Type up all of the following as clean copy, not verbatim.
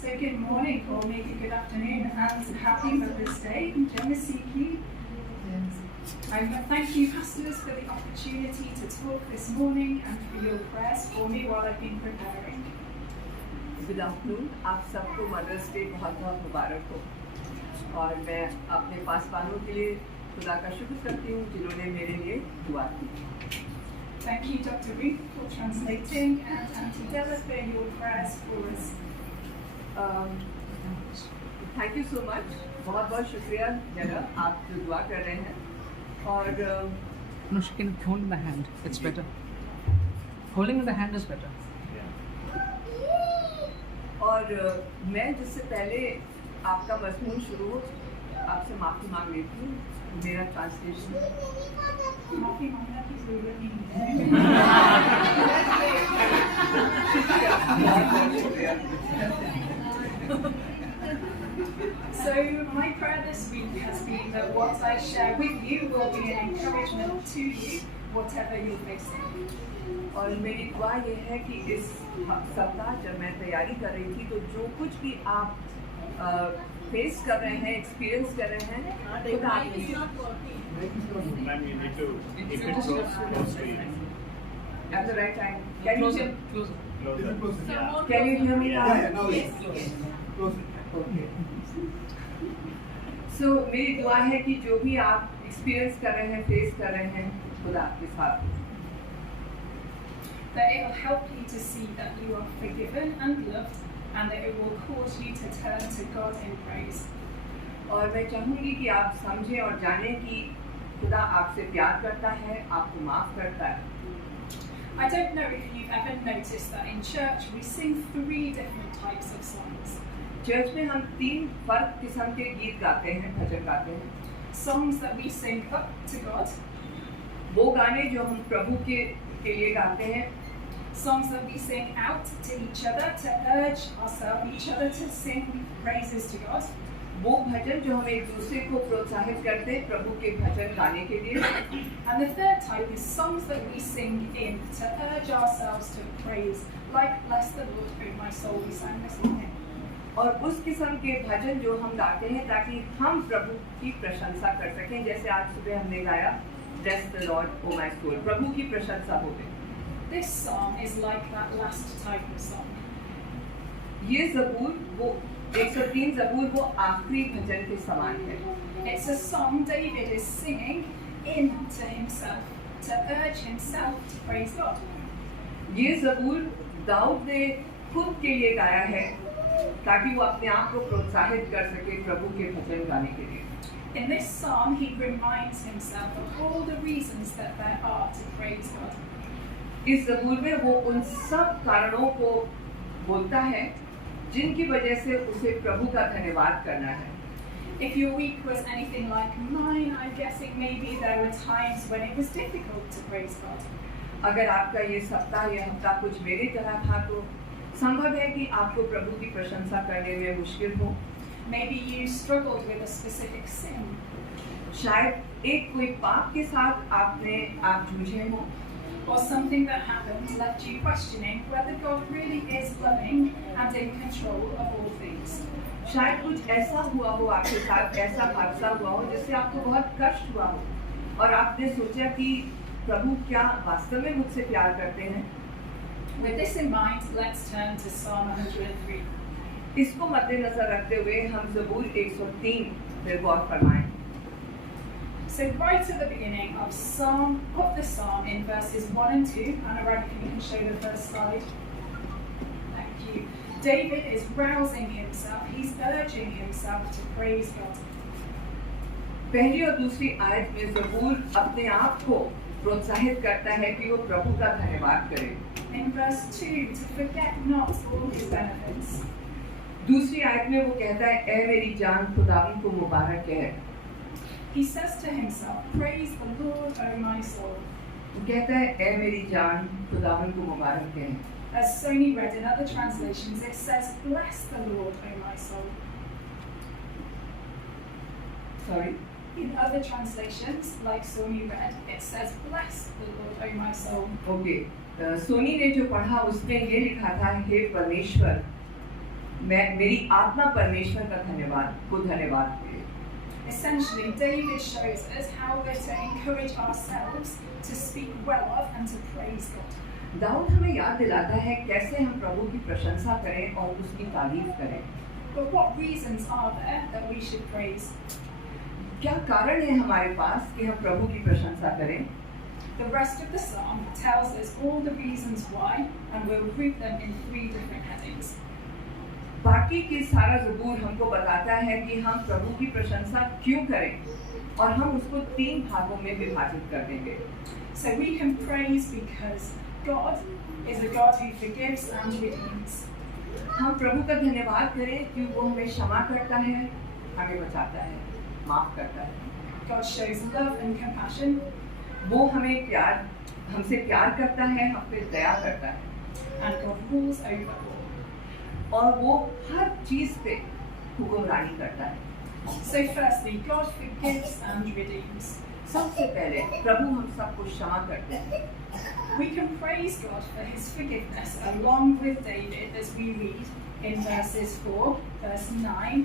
So good morning, or maybe good afternoon, and happy Mother's Day. Jamasiki. Thank you, pastors, for the opportunity to talk this morning and for your prayers for me while I've been preparing. Good afternoon. आप सबको mother's day बहुत बहुत मुबारक हो और मैं अपने पासवानों के लिए खुदा का शुक्र करती हूँ जिन्होंने मेरे लिए दुआ की. Thank you, Dr. Ruth, for translating, and Auntie Della for your prayers for us. Thank you so much. बहुत बहुत शुक्रिया डेला, आप जो दुआ कर रहे हैं और No, she can hold in the hand. It's better. Holding in the hand is better. और मैं जिससे पहले आपका मज़मून शुरू हो आपसे माफ़ी मांग लेती हूँ. मेरा ट्रांसलेशन माफ़ी मांगना की ज़रूरत नहीं है. So my prayer this week has been that what I share with you will be an encouragement to you, whatever you're facing. और मेरी दुआ ये है कि इस सप्ताह जब मैं तैयारी कर रही थी तो जो कुछ भी आप फेस कर रहे हैं, एक्सपीरियंस कर रहे हैं, खुदा आपकी Ma'am, you need to keep it close to you. at the right time. Can you hear? Closer. Yeah. Can you hear me now? Yes. Okay. So मेरी दुआ है कि जो भी आप एक्सपीरियंस कर रहे हैं, फेस कर रहे हैं, खुदा आपके साथ हो. That it will help you to see that you are forgiven and loved, and that it will cause you to turn to God in praise. और मैं चाहूँगी कि आप समझें और जानें कि खुदा आपसे प्यार करता है, आपको माफ़ करता है. I don't know if you've ever noticed that in church we sing 3 different types of songs. Church में हम 3 फर्क किस्म के गीत गाते हैं, भजन गाते हैं. Songs that we sing up to God. वो गाने जो हम प्रभु के लिए गाते हैं. Songs that we sing out to each other to urge each other to sing praises to God. वो भजन जो हम एक दूसरे को प्रोत्साहित करते हैं प्रभु के भजन गाने के लिए. And the third type is songs that we sing in to urge ourselves to praise, like Bless the Lord, O my soul, we sang this morning. और उस किस्म के भजन जो हम गाते हैं ताकि हम प्रभु की प्रशंसा कर सकें, जैसे आज सुबह हमने गाया Bless the Lord, O my soul, प्रभु की प्रशंसा हो गई. This song is like that last type of song. ये ज़बूर वो 103 ज़बूर वो आखिरी भजन के समान है. It's a song David is singing in to himself, to urge himself to praise God. ये ज़बूर दाऊद ने खुद के लिए गाया है ताकि वो अपने आप को प्रोत्साहित कर सके प्रभु के भजन गाने के लिए. In this song, he reminds himself of all the reasons that there are to praise God. इस ज़बूर में वो उन सब कारणों को बोलता है जिनकी वजह से उसे प्रभु का धन्यवाद करना है. If your week was anything like mine, I'm guessing maybe there were times when it was difficult to praise God. अगर आपका ये सप्ताह ये हफ्ता कुछ मेरी तरह था तो संभव है कि आपको प्रभु की प्रशंसा करने में मुश्किल हो. Maybe you struggled with a specific sin. शायद एक कोई पाप के साथ आप जूझे हो. Or something that happened left you questioning whether God really is loving and in control of all things. शायद कुछ ऐसा हुआ हो आपके साथ, ऐसा हादसा हुआ हो जिससे आपको बहुत कष्ट हुआ हो और आपने सोचा कि प्रभु क्या वास्तव में मुझसे प्यार करते हैं. With this in mind, let's turn to Psalm 103. इसको मद्देनजर रखते हुए हम ज़बूर 103 पे गौर फरमाएं. So right at the beginning of the psalm in verses 1 and 2, Anna Radcliffe, you can show the first slide. Thank you. David is rousing himself, he's urging himself to praise God. पहली और दूसरी आयत में ज़बूर अपने आप को प्रोत्साहित करता है कि वो प्रभु का धन्यवाद करे. In verse 2, to forget not all his benefits. दूसरी आयत में वो कहता है ऐ मेरी जान खुदावंद को मुबारक है. He says to himself, praise the Lord, O my soul. वो कहता है ऐ मेरी जान खुदावंद को मुबारक है. As Sony read in other translations, it says, bless the Lord, O my soul. Sorry. In other translations, like Sony read, it says, bless the Lord, O my soul. Okay. Soni ने जो पढ़ा उसमें ये लिखा था हे परमेश्वर मेरी आत्मा परमेश्वर का धन्यवाद दे। Essentially, David shows us how we're to encourage ourselves to speak well of and to praise God. Dawood हमें याद दिलाता है कैसे हम प्रभु की प्रशंसा करें और उसकी तारीफ करें। But what reasons are there that we should praise? क्या कारण है हमारे पास कि हम प्रभु की प्रशंसा करें? The rest of the psalm tells us all the reasons why, and we'll group them in 3 different headings. बाकी की सारा ज़बूर हमको बताता है कि हम प्रभु की प्रशंसा क्यों करें और हम उसको 3 भागों में विभाजित कर देंगे। So we can praise because God is a God who forgives and redeems. हम प्रभु का धन्यवाद करें कि वो हमें क्षमा करता है, हमें बचाता है, माफ करता है। God shows love and compassion, वो हमसे प्यार करता है, हम पे दया करता है and God rules over all. और वो हर चीज पे हुक्मरानी करता है। So firstly, God forgives and redeems. सबसे पहले प्रभु हम सबको क्षमा करते हैं। We can praise God for his forgiveness along with David as we read in verses 4, verse 9,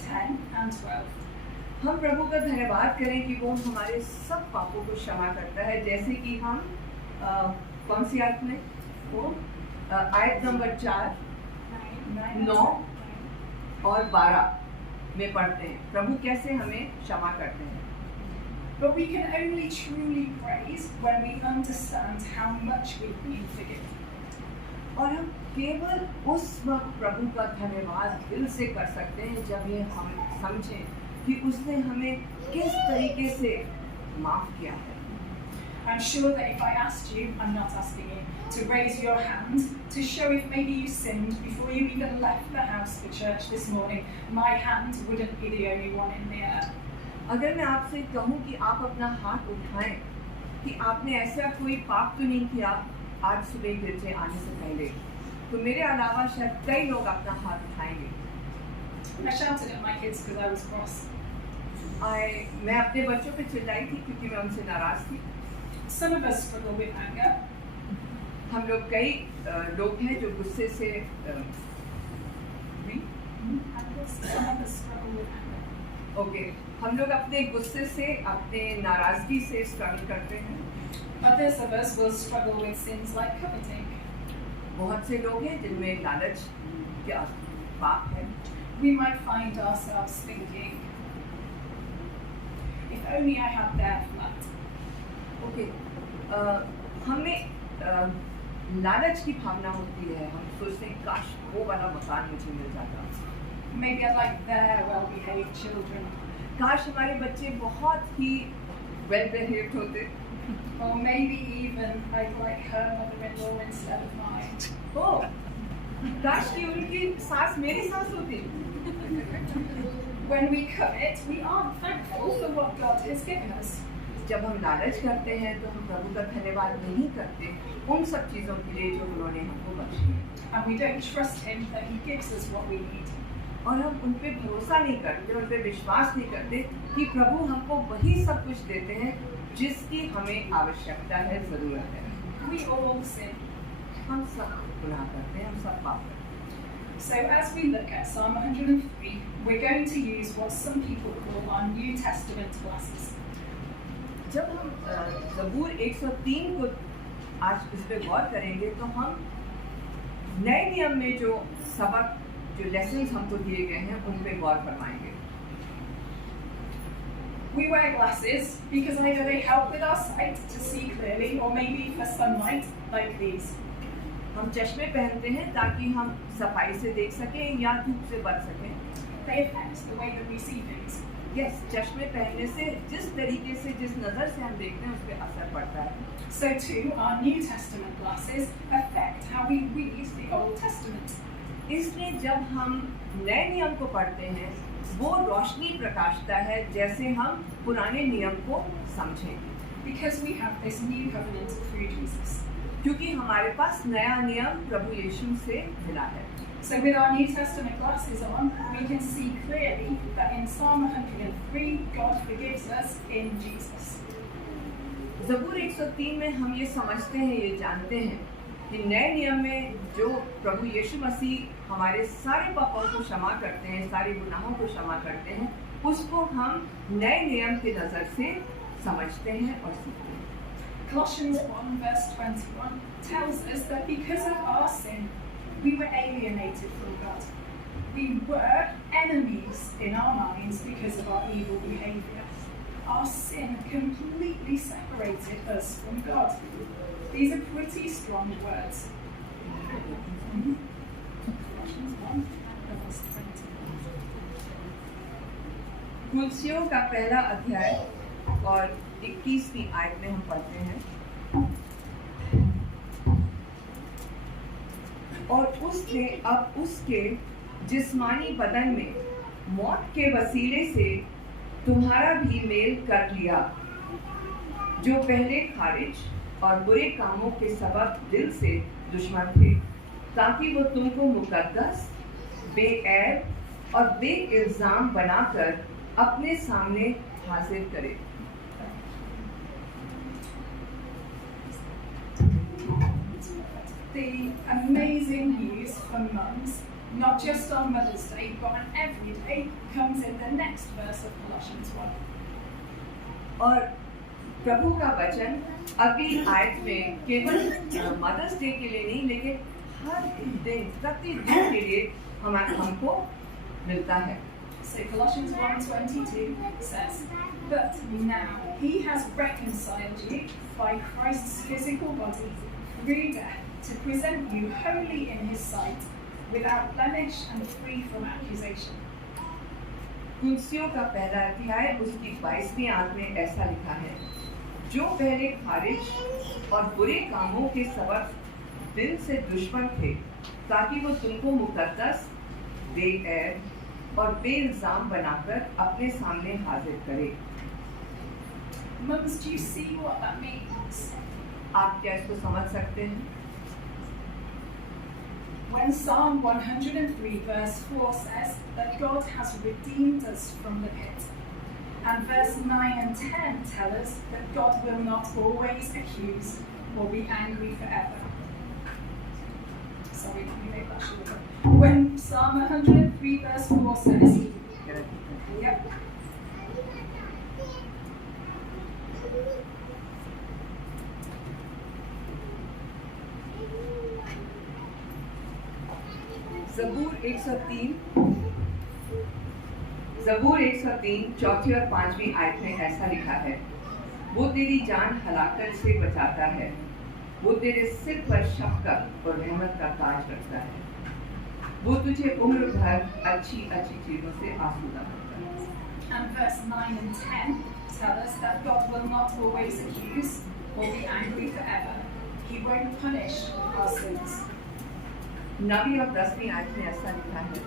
10 and 12. हम प्रभु का धन्यवाद करें कि वो हमारे सब पापों को क्षमा करता है, जैसे कि हम कौन सी आयत में वो आयत नंबर 4, 9 और 12 में पढ़ते हैं प्रभु कैसे हमें क्षमा करते हैं। But we can only truly praise when we understand how much we've been forgiven. और हम केवल उस वक्त प्रभु का धन्यवाद दिल से कर सकते हैं जब ये हम समझें कि उसने हमें किस तरीके से माफ किया है। I'm sure that if I asked you, I'm not asking you, to raise your hand to show if maybe you sinned before you even left the house for church this morning, my hand wouldn't be the only one in the air. अगर मैं आपसे कहूँ कि आप अपना हाथ उठाएं कि आपने ऐसा कोई पाप तो नहीं किया आज सुबह गिरजे आने से पहले, तो मेरे अलावा शायद कई लोग अपना हाथ उठाएंगे। I shouted at my kids because I was cross. मैं अपने बच्चों पे चिल्लाई थी क्योंकि मैं उनसे नाराज थी। Some of us struggle with anger. हम लोग कई लोग हैं जो गुस्से से Some of us struggle with anger. Okay हम लोग अपने गुस्से से अपने नाराजगी से स्ट्रगल करते हैं। Others of us will struggle with sins like coveting. बहुत से लोग हैं जिनमें लालच क्या पाप है। We might find ourselves thinking, if only I had their flat. Okay हमें लालच की भावना होती है, हम सोचते हैं काश वो वाला मकान मुझे मिल जाता, Maybe I'd like their well-behaved children. काश हमारे बच्चे बहुत ही वेल बिहेव्ड होते, Or maybe even I'd like her mother-in-law instead of mine. ओ काश कि उनकी सास मेरी सास होती। When we covet, we aren't thankful for what God has given us. जब हम लालच करते हैं तो हम प्रभु का धन्यवाद नहीं करते उन सब चीज़ों के लिए जो उन्होंने हमको बख्शी है, And we don't trust him that he gives us what we need. और हम उन पे भरोसा नहीं करते, उन पे विश्वास नहीं करते कि प्रभु हमको वही सब कुछ देते हैं जिसकी हमें आवश्यकता है, ज़रूरत है। We all sin. हम सब गुनाह करते हैं, हम सब पाप करते हैं। So as we look at Psalm 103, we're going to use what some people call our New Testament glasses. जब हम ज़बूर 103 को आज इस पे गौर करेंगे तो हम नए नियम में जो सबक जो लेसन्स हमको दिए गए हैं उन पे गौर फरमाएंगे। We wear glasses because either they help with our sight to see clearly or maybe for sunlight like these. हम चश्मे पहनते हैं ताकि हम सफाई से देख सकें या धूप से बच सकें। They affect the way that we see things. Yes, चश्मे पहनने से जिस तरीके से जिस नज़र से हम देखते हैं उस पर असर पड़ता है। So too, our New Testament glasses affect how we read the Old Testament. इसलिए जब हम नए नियम को पढ़ते हैं वो रोशनी प्रकाशता है जैसे हम पुराने नियम को समझें, Because we have this new covenant through Jesus. क्योंकि हमारे पास नया नियम प्रभु यीशु से मिला है। So with our New Testament glasses on, we can see clearly that in Psalm 103, God forgives us in Jesus. ज़बूर 103 में हम ये समझते हैं, ये जानते हैं कि नए नियम में जो प्रभु यीशु मसीह हमारे सारे पापों को क्षमा करते हैं, सारे गुनाहों को क्षमा करते हैं, उसको हम नए नियम की नज़र से समझते हैं और सीखते हैं। Colossians 1 verse 21 tells us that because of our sin, we were alienated from God. We were enemies in our minds because of our evil behavior. Our sin completely separated us from God. These are pretty strong words. Colossians 1 verse 21. कुलसियों का पहला अध्याय और 21वीं आयत में हम पढ़ते हैं, और उसने अब उसके जिस्मानी बदन में मौत के वसीले से तुम्हारा भी मेल कर लिया, जो पहले खारिज और बुरे कामों के सबब दिल से दुश्मन थे, ताकि वो तुमको मुकद्दस, बेऐब और बेइल्जाम बनाकर अपने सामने हाजिर करे। The amazing news for mums, not just on Mother's Day, but on every day, comes in the next verse of Colossians 1. और प्रभु का वचन अगली आयत में केवल मदर्स डे के लिए नहीं, लेकिन हर दिन, प्रतिदिन के लिए हमको मिलता है। So Colossians 1:22 says, "But now he has reconciled you by Christ's physical body through death to present you holy in his sight, without blemish and free from accusation." कुलसियों का पहला अध्याय उसकी 22वीं आयत में ऐसा लिखा है, जो पहले खारिज और बुरे कामों के सबब दिल से दुश्मन थे, ताकि वो तुमको मुकद्दस, बेऐब और बेइल्जाम बनाकर अपने सामने हाजिर करे। Mums, do you see what that means? आप क्या इसको समझ सकते हैं? When Psalm 103 verse 4 says that God has redeemed us from the pit, and verse 9 and 10 tell us that God will not always accuse or be angry forever. Sorry, let me make that shorter. When Psalm 103 verse 4 says, yep, ज़बूर 103 चौथी और 5वीं आयत में ऐसा लिखा है, वो तेरी जान हलाकत से बचाता है, वो तेरे सिर पर शफ़क़त और रहमत का ताज रखता है, वो तुझे उम्र भर अच्छी अच्छी चीज़ों से आसूदा करता है। and verse 9 and 10 tell us that God will not always accuse or be angry forever. He won't punish our sins. 9वीं और 10वीं आयत में ऐसा लिखा है,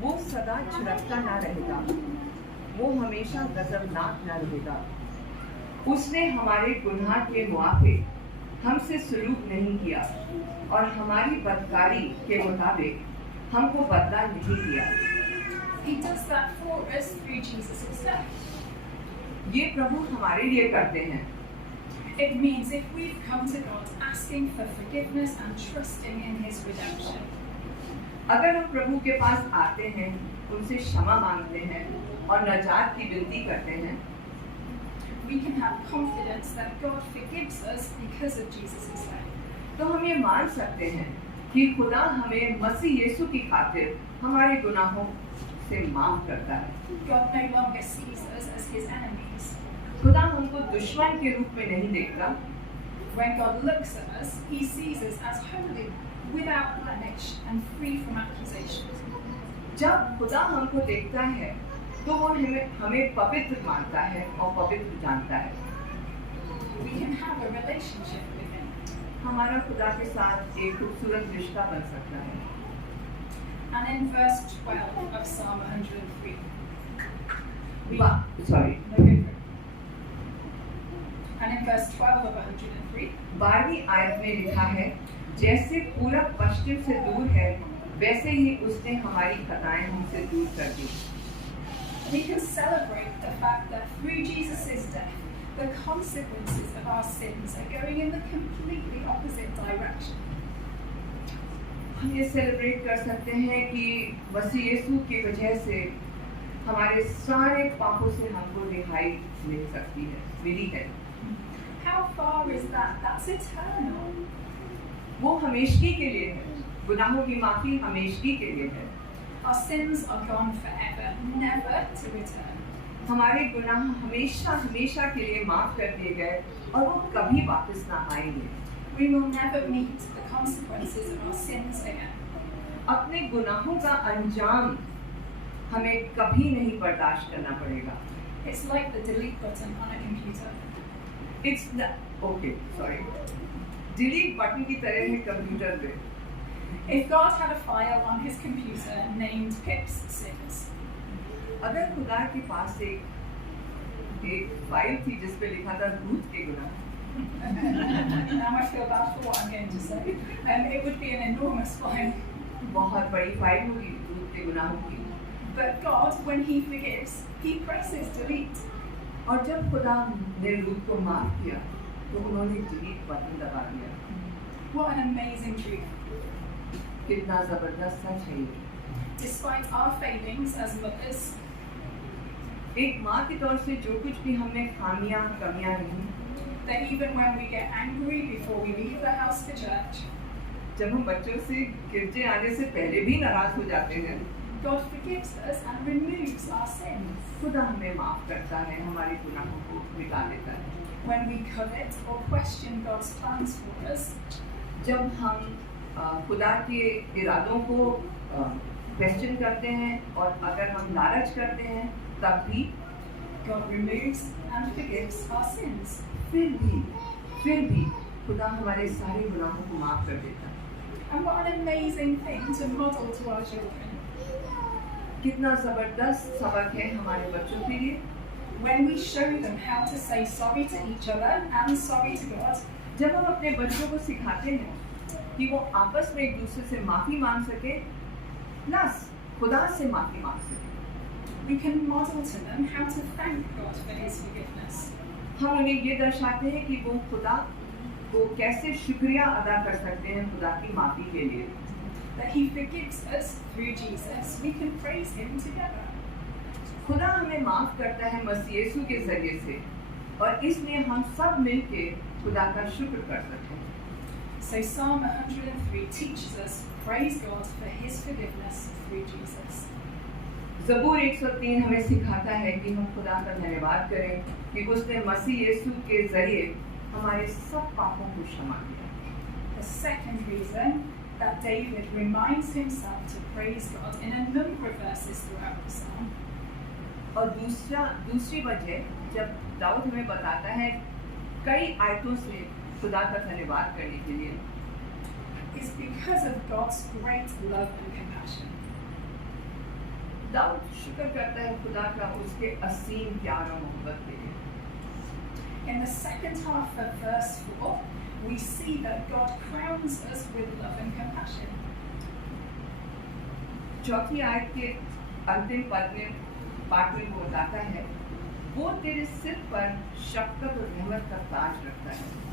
वो सदा छिड़कता ना रहेगा, वो हमेशा गज़बनाक ना रहेगा, उसने हमारे गुनाह के मुआफ़े हमसे सलूक नहीं किया और हमारी बदकारी के मुताबिक हमको बदला नहीं दिया। He does that for us through Jesus' death. ये प्रभु हमारे लिए करते हैं। It means if we've come to God asking for forgiveness and trusting in his redemption, अगर हम प्रभु के पास आते हैं, उनसे क्षमा मांगते हैं और नजात की विनती करते हैं, we can have confidence that God forgives us because of Jesus' death. तो हम ये मान सकते हैं कि खुदा हमें मसीह यीशु की खातिर हमारे गुनाहों से माफ करता है। God no longer sees us as his enemies. खुदा हमको दुश्मन के रूप में नहीं देखता। When God looks at us, he sees us as holy, without blemish and free from accusation. जब खुदा हमको देखता है, तो वो हमें पवित्र मानता है और पवित्र जानता है। We can have a relationship with him. हमारा खुदा के साथ एक खूबसूरत रिश्ता बन सकता है। And in verse 12 of Psalm 103, we sorry no, go for it. And in verse 12 of 103, 12वीं आयत में लिखा है, जैसे पूरब पश्चिम से दूर है, वैसे ही उसने हमारी खताएं हमसे दूर कर दी। we can celebrate the fact that through Jesus' death, the consequences of our sins are going in the completely opposite direction. हम ये सेलिब्रेट कर सकते हैं कि मसीह यीशु की वजह से हमारे सारे पापों से हमको रिहाई मिल सकती है, मिली है। How far is that? That's eternal. वो हमेशगी के लिए है, गुनाहों की माफी हमेशगी के लिए है। Our sins are gone forever, never to return. हमारे गुनाह हमेशा हमेशा के लिए माफ कर दिए गए और वो कभी वापस ना आएंगे। We will never meet the consequences of our sins again. अपने गुनाहों का अंजाम हमें कभी नहीं बर्दाश्त करना पड़ेगा। It's like the delete button on a computer. It's the okay, sorry. Delete button की तरह है कंप्यूटर पे। If God had a file on his computer named Pip's sins, अगर खुदा के पास एक फाइल थी जिस पे लिखा था रूथ के गुनाह, now I feel bad for what I'm going to say, it would be an enormous file. बहुत बड़ी फाइल होगी रूथ के गुनाहों की। But God, when he forgives, he presses delete. और जब खुदा ने रूथ को माफ किया तो उन्होंने डिलीट बटन दबा दिया। What an amazing truth. कितना जबरदस्त सच है ये। Despite our failings as mothers, एक माँ के तौर से जो कुछ भी हमें खामियां कमियां रही, that even when we get angry before we leave the house for church, जब हम बच्चों से गिरजे आने से पहले भी नाराज हो जाते हैं, God forgives us and removes our sins. खुदा हमें माफ करता है, हमारे गुनाहों को मिटा देता है। When we covet or question God's plans for us, जब हम खुदा के इरादों को क्वेश्चन करते हैं और अगर हम लालच करते हैं तब भी God removes and forgives our sins. फिर भी खुदा हमारे सारे गुनाहों को माफ कर देता है। And what an amazing thing to model to our children. कितना जबरदस्त सबक है हमारे बच्चों के लिए। When we show them how to say sorry to each other and sorry to God, जब हम अपने बच्चों को सिखाते हैं कि वो आपस में एक दूसरे से माफी मांग सके, प्लस खुदा से माफी मांग सके, we can model to them how to thank God for his forgiveness. हम उन्हें ये दर्शाते हैं कि वो खुदा को कैसे शुक्रिया अदा कर सकते हैं खुदा की माफी के लिए। That he forgives us through Jesus, we can praise him together. खुदा हमें माफ करता है मसीह यीशु के जरिए से और इसलिए हम सब मिलके खुदा का शुक्र कर सकते हैं। So Psalm 103 teaches us praise God for his forgiveness through Jesus. ज़बूर 103 हमें सिखाता है कि हम खुदा का धन्यवाद करें कि उसने मसीह यीशु के जरिए हमारे सब पापों को क्षमा किया। The second reason that David reminds himself to praise God in a number of verses throughout the psalm. और दूसरी वजह जब दाऊद हमें बताता है कई आयतों से खुदा का धन्यवाद करने के लिए, Is because of God's great love and compassion. Dawood शुक्र करता है खुदा का उसके असीम प्यार और मोहब्बत के लिए। In the second half of verse 4, we see that God crowns us with love and compassion. चौथी आयत के अंतिम पाठ में वो बताता है, वो तेरे सिर पर शफ़क़त और रहमत का ताज रखता है।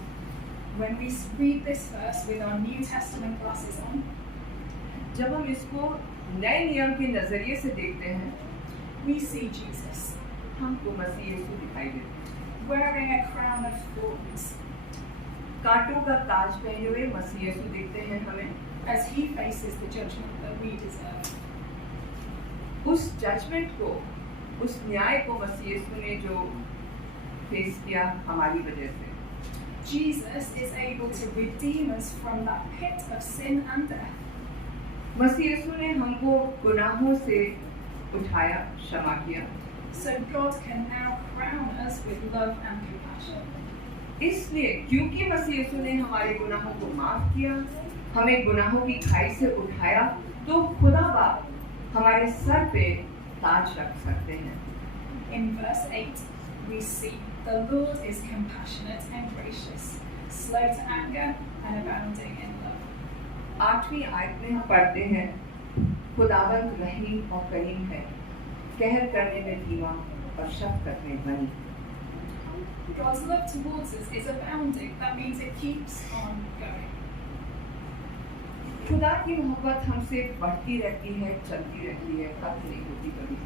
When we read this verse with our New Testament glasses on, जब हम इसको नए नियम के नजरिए से देखते हैं, we see Jesus हमको मसीह यीशु दिखाई देते हैं। wearing a crown of thorns कांटों का ताज पहने हुए मसीह यीशु दिखते हैं हमें, as he faces the judgment that we deserve. उस जजमेंट को, उस न्याय को मसीह यीशु ने जो फेस किया हमारी वजह से। Jesus is able to redeem us from that pit of sin and death. मसीह यीशु ने हमको गुनाहों से उठाया, क्षमा किया। So God can now crown us with love and compassion. इसलिए क्योंकि मसीह यीशु ने हमारे गुनाहों को माफ किया, हमें गुनाहों की खाई से उठाया, तो खुदा बाप हमारे सर पे ताज रख सकते हैं। In verse 8, we see the Lord is compassionate and gracious, slow to anger and abounding in love. 8वीं आयत में हम पढ़ते हैं, खुदावंद रहीम और करीम है, कहर करने में धीमा और शफ़क़त में घनी। God's love towards us is abounding. That means it keeps on going. खुदा की मोहब्बत हमसे बढ़ती रहती है, चलती रहती है, खत्म नहीं होती कभी।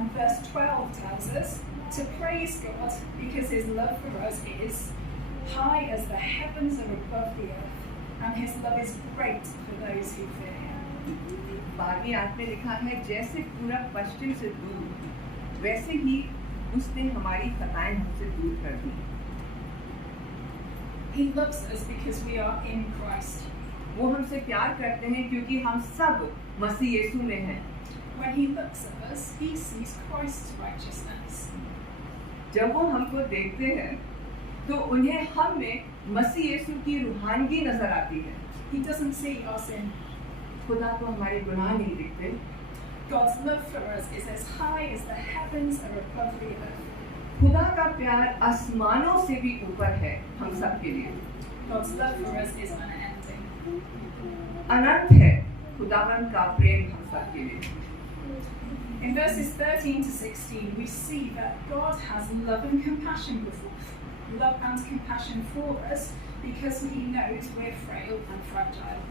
And verse 12 tells us to praise God because his love for us is high as the heavens are above the earth, and his love is great for those who fear him. 12वीं आयत में लिखा है, जैसे पूरब पश्चिम से दूर, वैसे ही उसने हमारी खताएं हमसे दूर कर दी। He loves us because we are in Christ. वो हमसे प्यार करते हैं क्योंकि हम सब मसीह यीशु में हैं। When he looks at us, he sees Christ's righteousness. जब वो हमको देखते हैं तो उन्हें हम में मसीह यीशु की रूहानगी नजर आती है। He doesn't see our sin. खुदा को हमारे गुनाह नहीं दिखते। God's love for us is as high as the heavens are above the earth. खुदा का प्यार आसमानों से भी ऊपर है हम सब के लिए। God's love for us is unending. अनंत है खुदावन का प्रेम हम सब के लिए। In verses 13 to 16, we see that God has love and compassion for us because he knows we're frail and fragile.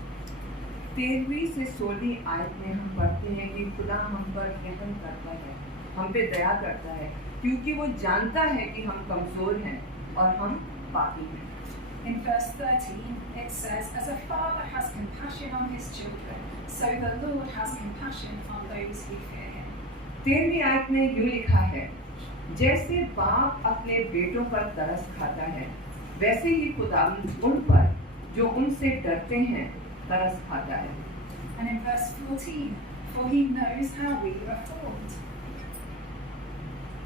13वीं से 16वीं आयत में हम पढ़ते हैं कि खुदा हम पर रहम करता है, हम पे दया करता है, क्योंकि वो जानता है कि हम कमजोर हैं और हम पापी हैं। In verse 13, it says, "As a father has compassion on his children, so the Lord has compassion on those who fear him." 13वीं आयत में यूं लिखा है, जैसे बाप अपने बेटों पर तरस खाता है, वैसे ही खुदा उन पर जो उनसे डरते हैं तरस खाता है। And in verse 14, "For he knows how we are formed."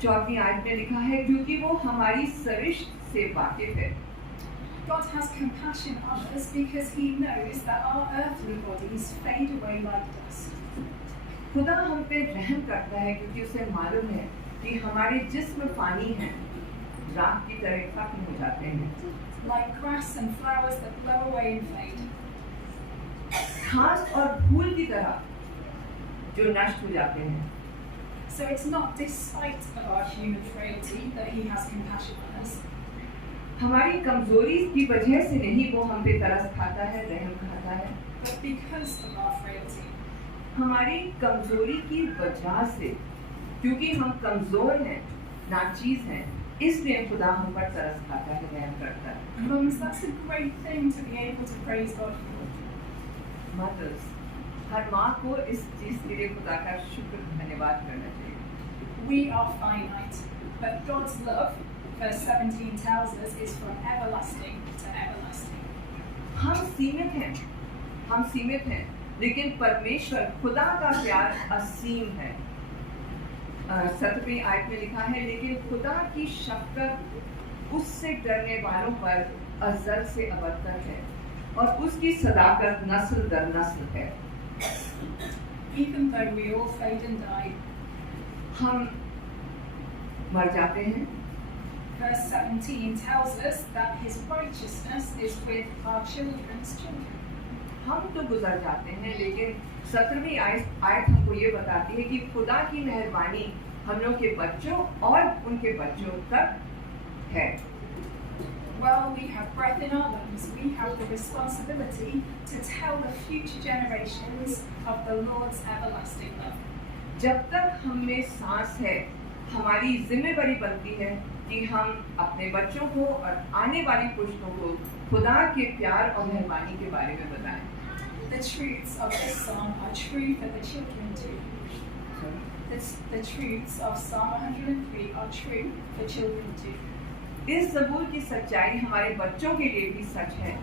4वीं आयत में लिखा है, क्योंकि वो हमारी सरिश्त से वाकिफ है। God has compassion on us because he knows that our earthly bodies fade away like dust. खुदा हम पे रहम करता है क्योंकि उसे मालूम है कि हमारे जिस्म फानी हैं, राख की तरह खत्म हो जाते हैं। Like grass and flowers that blow away and fade. घास और फूल की तरह जो नष्ट हो जाते हैं। So it's not despite of our human frailty that he has compassion on us. हमारी कमजोरी की वजह से नहीं वो हम पे तरस खाता है, रहम खाता है, But because of our frailty. हमारी कमजोरी की वजह से, क्योंकि हम कमजोर हैं, नाचीज हैं, इसलिए खुदा हम पर तरस खाता है, रहम करता है। Mums, that's a great thing to be able to praise God for. Mothers, हर माँ को इस चीज के लिए खुदा का शुक्र धन्यवाद करना चाहिए। We are finite, but God's love, verse 17 tells us, is from everlasting to everlasting. हम सीमित हैं, लेकिन परमेश्वर खुदा का प्यार असीम है। 17वीं आयत में लिखा है, लेकिन खुदा की शफ़क़त उससे डरने वालों पर अज़ल से अबद तक है और उसकी सदाकत नस्ल दर नस्ल है। Even though we all fade and die. हम मर जाते हैं। Verse 17 tells us that his righteousness is with our children's children. हम तो गुजर जाते हैं, लेकिन 17वीं आयत हमको ये बताती है कि खुदा की मेहरबानी हम लोग के बच्चों और उनके बच्चों तक है। While we have breath in our lungs, we have the responsibility to tell the future generations of the Lord's everlasting love. जब तक हम में सांस है, हमारी जिम्मेदारी बनती है कि हम अपने बच्चों को और आने वाली पुश्तों को खुदा के प्यार और मेहरबानी के बारे में बताएं। The truths of this psalm are true for the children too. The truths of Psalm 103 are true for children too. इस ज़बूर की सच्चाई हमारे बच्चों के लिए भी सच है।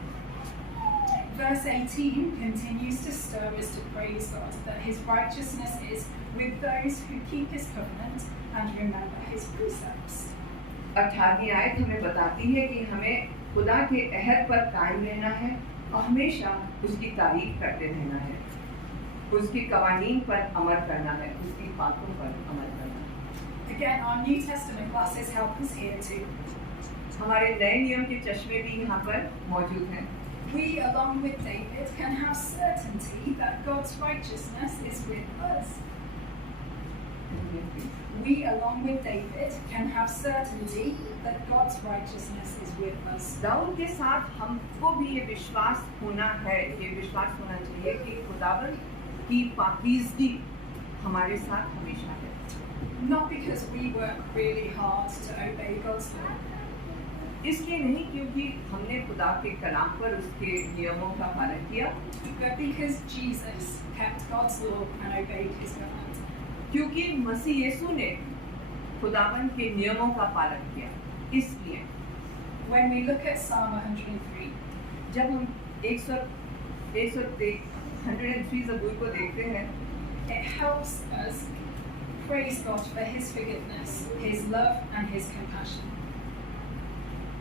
Verse 18 continues to stir us to praise God, that his righteousness is with those who keep his covenant and remember his precepts. 18वीं आयत हमें बताती है कि हमें खुदा के अहद पर कायम रहना है और हमेशा उसकी तारीफ करते रहना है, उसकी कवानीन पर अमल करना है, उसकी बातों पर अमल करना है। Again, our New Testament classes help us here too. हमारे नए नियम के चश्मे भी यहाँ पर मौजूद हैं। We, along with David, can have certainty that God's righteousness is with us. We, along with David, can have certainty that God's righteousness is with us. Dawood के साथ हमको भी ये विश्वास होना चाहिए कि खुदावन की पाकीज़गी हमारे साथ हमेशा है। Not because we work really hard to obey God's law, इसलिए नहीं क्योंकि हमने खुदा के कलाम पर उसके नियमों का पालन किया, but because Jesus kept God's law and obeyed his command. क्योंकि मसीह यीशु ने खुदावन के नियमों का पालन किया। इसलिए When we look at Psalm 103, जब हम 103 ज़बूर को देखते हैं, it helps us praise God for his forgiveness, his love and his compassion.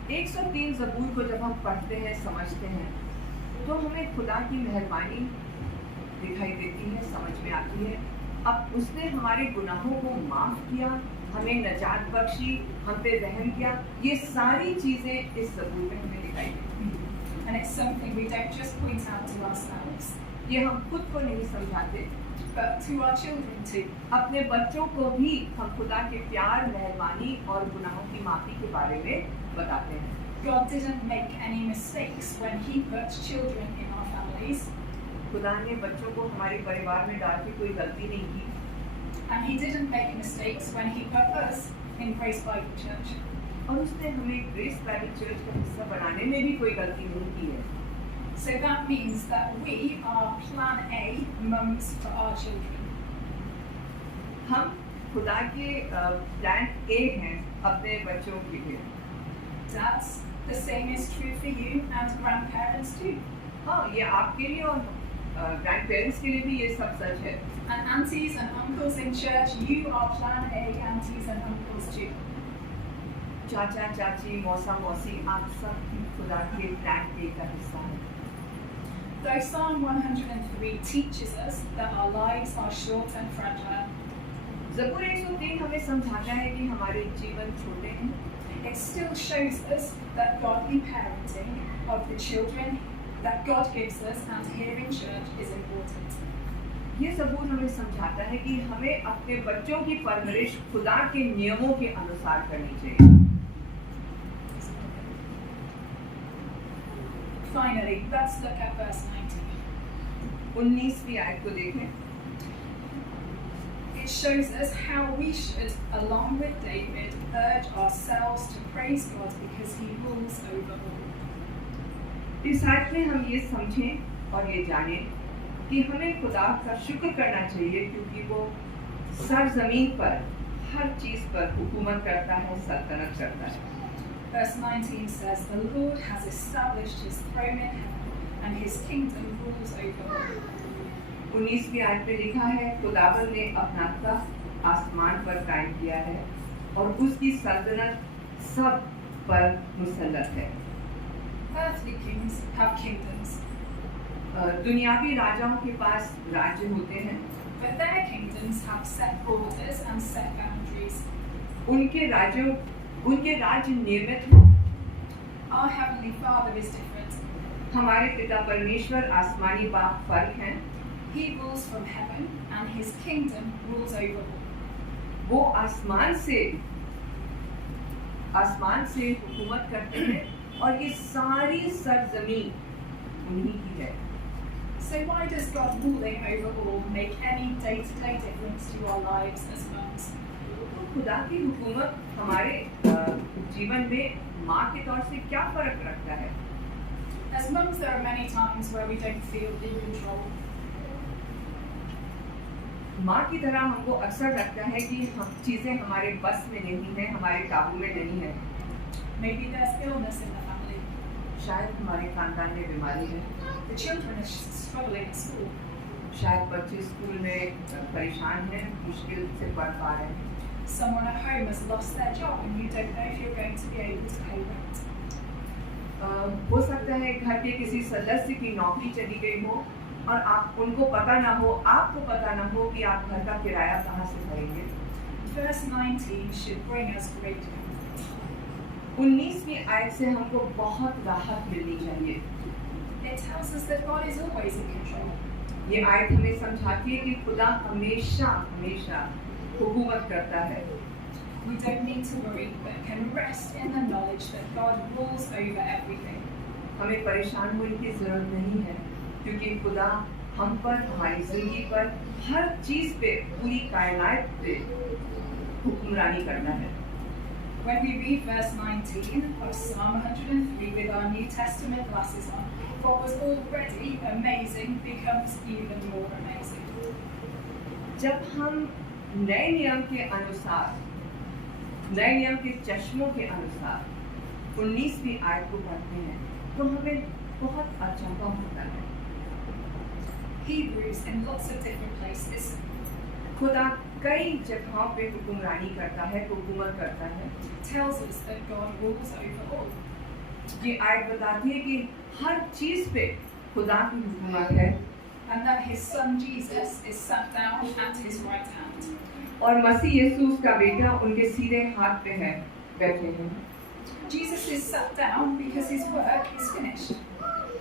103 ज़बूर को जब हम पढ़ते हैं, समझते हैं, तो हमें खुदा की मेहरबानी दिखाई देती है, समझ में आती है। अब उसने हमारे गुनाहों को माफ़ किया, हमें नजात बख्शी, हम पे रहम किया, ये सारी चीज़ें इस ज़बूर में हमें दिखाई देती हैं। And it's something we don't just point out to ourselves, ये हम खुद को नहीं समझाते, but to our children too. अपने बच्चों को भी हम खुदा के प्यार, मेहरबानी और गुनाहों की माफ़ी के बारे में बताते हैं। God didn't make any mistakes when he put children in our families, खुदा ने बच्चों को हमारे परिवार में डाल के कोई गलती नहीं की, and he didn't make mistakes when he put us in Grace Bible Church. और उसने हमें ग्रेस बाइबल चर्च का हिस्सा बनाने में भी कोई गलती नहीं की है। So that means that we are plan A mums for our children. हम खुदा के प्लान ए हैं अपने बच्चों के लिए। Dads, the same is true for you and grandparents too. हाँ, ये आपके लिए और ग्रैंड पेरेंट्स के लिए भी ये सब सच है। And aunties and uncles in church, you are plan A aunties and uncles too. चाचा चाची, मौसा मौसी, आप सब खुदा के प्लान ए का हिस्सा हैं। Though Psalm 103 teaches us that our lives are short and fragile, ज़बूर 103 हमें समझाता है कि हमारे जीवन छोटे हैं, it still shows us that godly parenting of the children that God gives us and here in church is important. ये ज़बूर हमें समझाता है कि हमें अपने बच्चों की परवरिश खुदा के नियमों के अनुसार करनी चाहिए। Finally, let's look at verse 19. 19वीं आयत को देखें। It shows us how we should, along with David, urge ourselves to praise God because he rules over all. इस आयत में हम ये समझें और ये जानें कि हमें खुदा का शुक्र करना चाहिए क्योंकि वो सरजमीन पर हर चीज़ पर हुकूमत करता है, सल्तनत करता है। Verse 19 says, "The Lord has established his throne in heaven, and his kingdom rules over all." 19वीं आयत में लिखा है, खुदावंद ने अपना तख्त आसमान पर कायम किया है और उसकी सल्तनत सब पर मुसल्लत है। Earthly kings have kingdoms, दुनियावी राजाओं के पास राज्य होते हैं, but their kingdoms have set borders and set boundaries. उनके राज्य नियमित हैं। Our Heavenly Father is different. हमारे पिता परमेश्वर आसमानी बाप फर्क हैं। He rules from heaven, and his kingdom rules over all. वो आसमान से हुकूमत करते हैं और ये सारी सरजमीन उन्हीं की है। So why does God ruling over all make any day-to-day difference to our lives as mums? तो खुदा की हुकूमत हमारे जीवन में माँ के तौर से क्या फर्क रखता है? As mums, there are many times where we don't feel in control. माँ की तरह हमको अक्सर लगता है कि हम चीज़ें हमारे बस में नहीं है, हमारे काबू में नहीं है। Maybe there's illness in the family. शायद हमारे खानदान में बीमारी है, The children are struggling at school. शायद बच्चे स्कूल में परेशान हैं, मुश्किल से पढ़ पा रहे हैं। Someone at home has lost their job and you don't know if you're going to be able to pay rent. हो सकता है घर के किसी सदस्य की नौकरी चली गई हो और आपको पता ना हो कि आप घर का किराया कहाँ से भरेंगे। Verse 19 should bring us great comfort. 19वीं आयत से हमको बहुत राहत मिलनी चाहिए। It tells us that God is always in control. ये आयत हमें समझाती है कि खुदा हमेशा हुकूमत करता है। We don't need to worry, but can rest in the knowledge that God rules over everything. हमें परेशान होने की जरूरत नहीं है, क्योंकि खुदा हम पर, हमारी जिंदगी पर, हर चीज पे, पूरी कायनात पे हुक्मरानी करता है। When we read verse 19 of Psalm 103 with our New Testament glasses on, what was already amazing becomes even more amazing. जब हम नए नियम के अनुसार, नए नियम के चश्मों के अनुसार 19वीं आयत को पढ़ते हैं तो हमें बहुत अचंभा होता है। Hebrews in lots of different places खुदा कई जगहों पे हुक्मरानी करता है, हुकूमत करता है। tells us that God rules over all. ये आयत बताती है कि हर चीज पे खुदा की हुकूमत है And that his son Jesus is sat down at his right hand. और मसीह यीशु उसका बेटा उनके सीधे हाथ पे है, बैठे हैं। Jesus is sat down because his work is finished.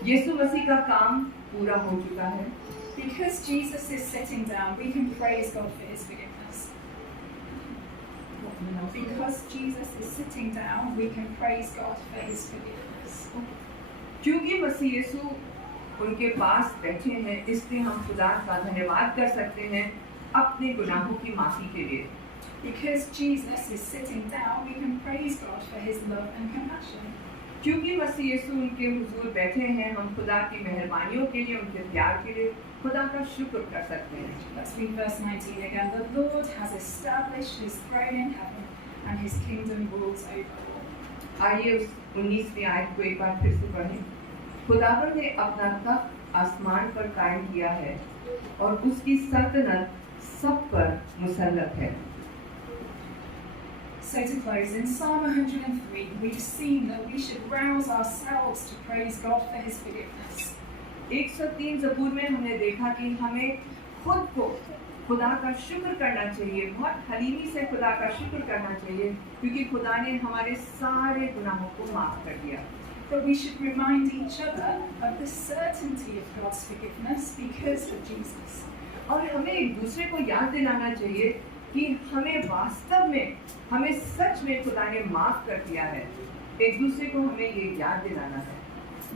यीशु मसीह का काम पूरा हो चुका है। Because Jesus is sitting down, we can praise God for his forgiveness. Because Jesus is sitting down, we can praise God for his forgiveness. क्योंकि मसीह यीशु उनके पास बैठे हैं, इसलिए हम खुदा का धन्यवाद कर सकते हैं अपने गुनाहों की माफी के लिए। Because Jesus is sitting down, we can praise God for his love and compassion. क्योंकि मसीह यीशु उनके हुजूर बैठे हैं, हम खुदा की मेहरबानियों के लिए, उनके प्यार के लिए खुदा का शुक्र कर सकते हैं। Let's read verse 19 again. The Lord has established his throne in heaven, and his kingdom rules over all. आइए उस 19वीं आयत को एक बार फिर से पढ़ें। खुदावंद ने अपना तख्त आसमान पर कायम किया है और उसकी सल्तनत सब पर मुसल्लत है। So to close, in Psalm 103, we've seen that we should rouse ourselves to praise God for his forgiveness. 103 ज़बूर में हमने देखा कि हमें खुद को खुदा का शुक्र करना चाहिए, बहुत हलीमी से खुदा का शुक्र करना चाहिए, क्योंकि खुदा ने हमारे सारे गुनाहों को माफ कर दिया। But we should remind each other of the certainty of God's forgiveness because of Jesus. और हमें एक दूसरे को याद दिलाना चाहिए कि हमें वास्तव में, हमें सच में खुदा ने माफ कर दिया है। एक दूसरे को हमें ये याद दिलाना है।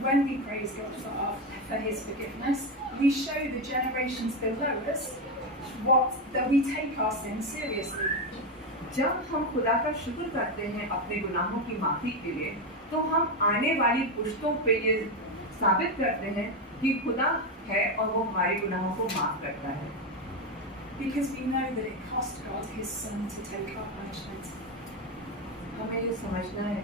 When we praise God for his forgiveness, we show the generations below us that we take our sins seriously. जब हम खुदा का शुक्र करते हैं अपने गुनाहों की माफी के लिए, तो हम आने वाली पुश्तों पे ये साबित करते हैं कि खुदा है और वो हमारे गुनाहों को माफ करता है। Because we know that it cost God his son to take our punishment. हमें ये समझना है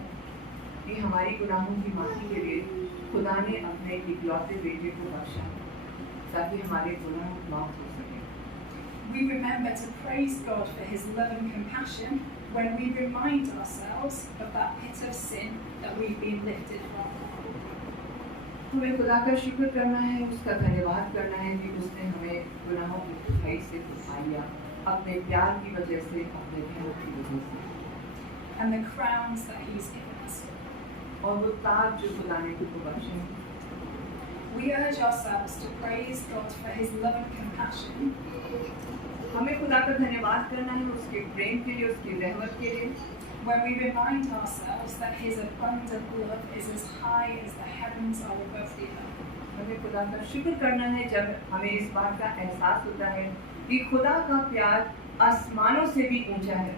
कि हमारी गुनाहों की माफी के लिए खुदा ने अपने इकलौते बेटे को बख्शा ताकि हमारे गुनाह माफ हो सके। We remember to praise God for his love and compassion when we remind ourselves of that pit of sin that we've been lifted from. हमें खुदा का शुक्र करना है, उसका धन्यवाद करना है कि उसने हमें गुनाहों की दुखाई से उठाया, अपने प्यार की वजह से, अपने प्यार की वजह से, and the crowns that he's given us. और वो ताज जो खुदा ने खुद बख्शे। We urge ourselves to praise God for his love and compassion. हमें खुदा का धन्यवाद करना है उसके प्रेम के लिए, उसकी रहमत के लिए, when we remind ourselves that his abundant love is as high as the heavens are above the earth. हमें खुदा का शुक्र करना है जब हमें इस बात का एहसास होता है कि खुदा का प्यार आसमानों से भी ऊंचा है।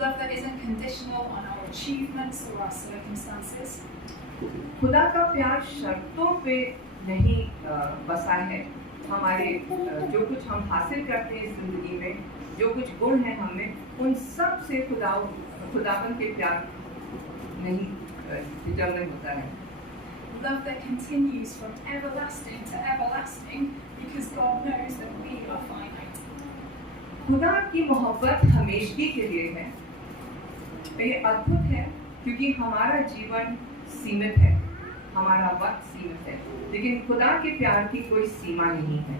Love that isn't conditional on our achievements or our circumstances. खुदा का प्यार शर्तों पे नहीं बसा है। हमारे जो कुछ हम हासिल करते हैं जिंदगी में, जो कुछ गुण हैं हमें, उन सब से खुदावन के प्यार नहीं डिटरमिन होता है। Love that continues from everlasting to everlasting because God knows that we are finite. खुदा की मोहब्बत हमेशगी के लिए है। ये अद्भुत है क्योंकि हमारा जीवन सीमित है, हमारा वक्त सीमित है, लेकिन खुदा के प्यार की कोई सीमा नहीं है।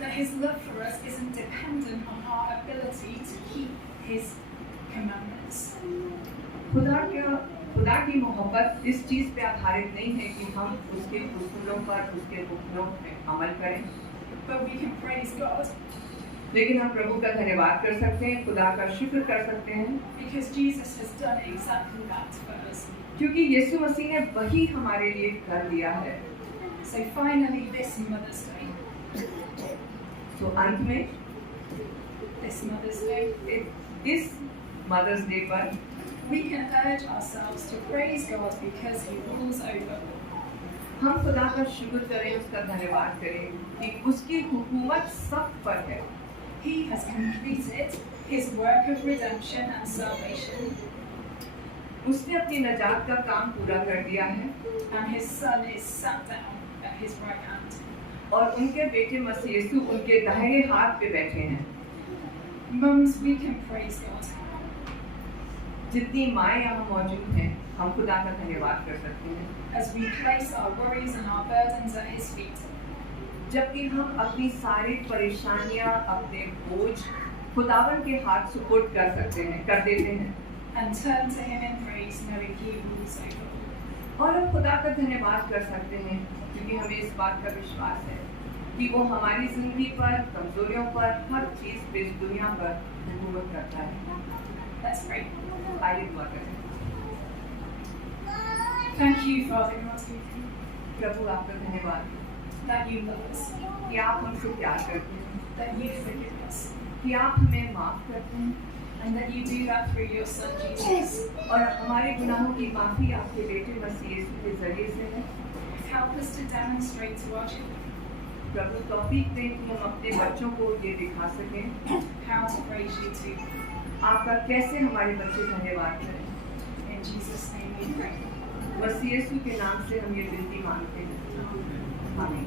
That his love for us isn't dependent on our ability to keep his commandments. खुदा की मोहब्बत इस चीज़ पे आधारित नहीं है कि हम उसके उसूलों पर, उसके हुक्मों पे अमल करें, But we can praise God लेकिन हम प्रभु का धन्यवाद कर सकते हैं, खुदा का शुक्र कर सकते हैं, because Jesus has done exactly that for us. क्योंकि यीशु मसीह ने वही हमारे लिए कर दिया है। So finally, this Mother's Day, तो अंत में this Mother's Day, इस मदर्स डे पर we can urge ourselves to praise God because He rules over all. हम खुदा का शुक्र करें, उसका धन्यवाद करें कि उसकी हुकूमत सब पर है। He has completed His work of redemption and salvation, उसने अपनी नजात का काम पूरा कर दिया है and His Son is sat down at His right hand. और उनके बेटे मसीह यीशु उनके दाहिने हाथ पे बैठे हैं। Mums, we can praise God. जितनी माएँ यहाँ मौजूद हैं, हम खुदा का धन्यवाद कर सकते हैं, As we place our worries and our burdens at His feet, जबकि हम अपनी सारी परेशानियाँ, अपने बोझ खुदावन के हाथ सुपुर्द कर सकते हैं, कर देते हैं, and turn to Him in praise, knowing He rules over all. और हम खुदा का धन्यवाद कर सकते हैं क्योंकि हमें इस बात का विश्वास है कि वो हमारी जिंदगी पर, कमजोरियों पर, हर चीज पे, इस दुनिया पर हुकूमत करता है। Let's pray. आइए दुआ करें। Thank you, Father God, प्रभु आपका धन्यवाद that you love us, कि आप हमसे प्यार करते हैं, that you forgive us, कि आप हमें माफ करते हैं and that you do that through your Son Jesus. और हमारे गुनाहों की माफी आपके बेटे मसीह यीशु के जरिए से है। Help us to demonstrate to our children प्रभु तौफीक दें कि हम अपने बच्चों को ये दिखा सकें how to praise you too. आपका कैसे हमारे बच्चे धन्यवाद करें। In Jesus' name we pray. मसीह यीशु के नाम से हम ये विनती मांगते हैं, आमीन।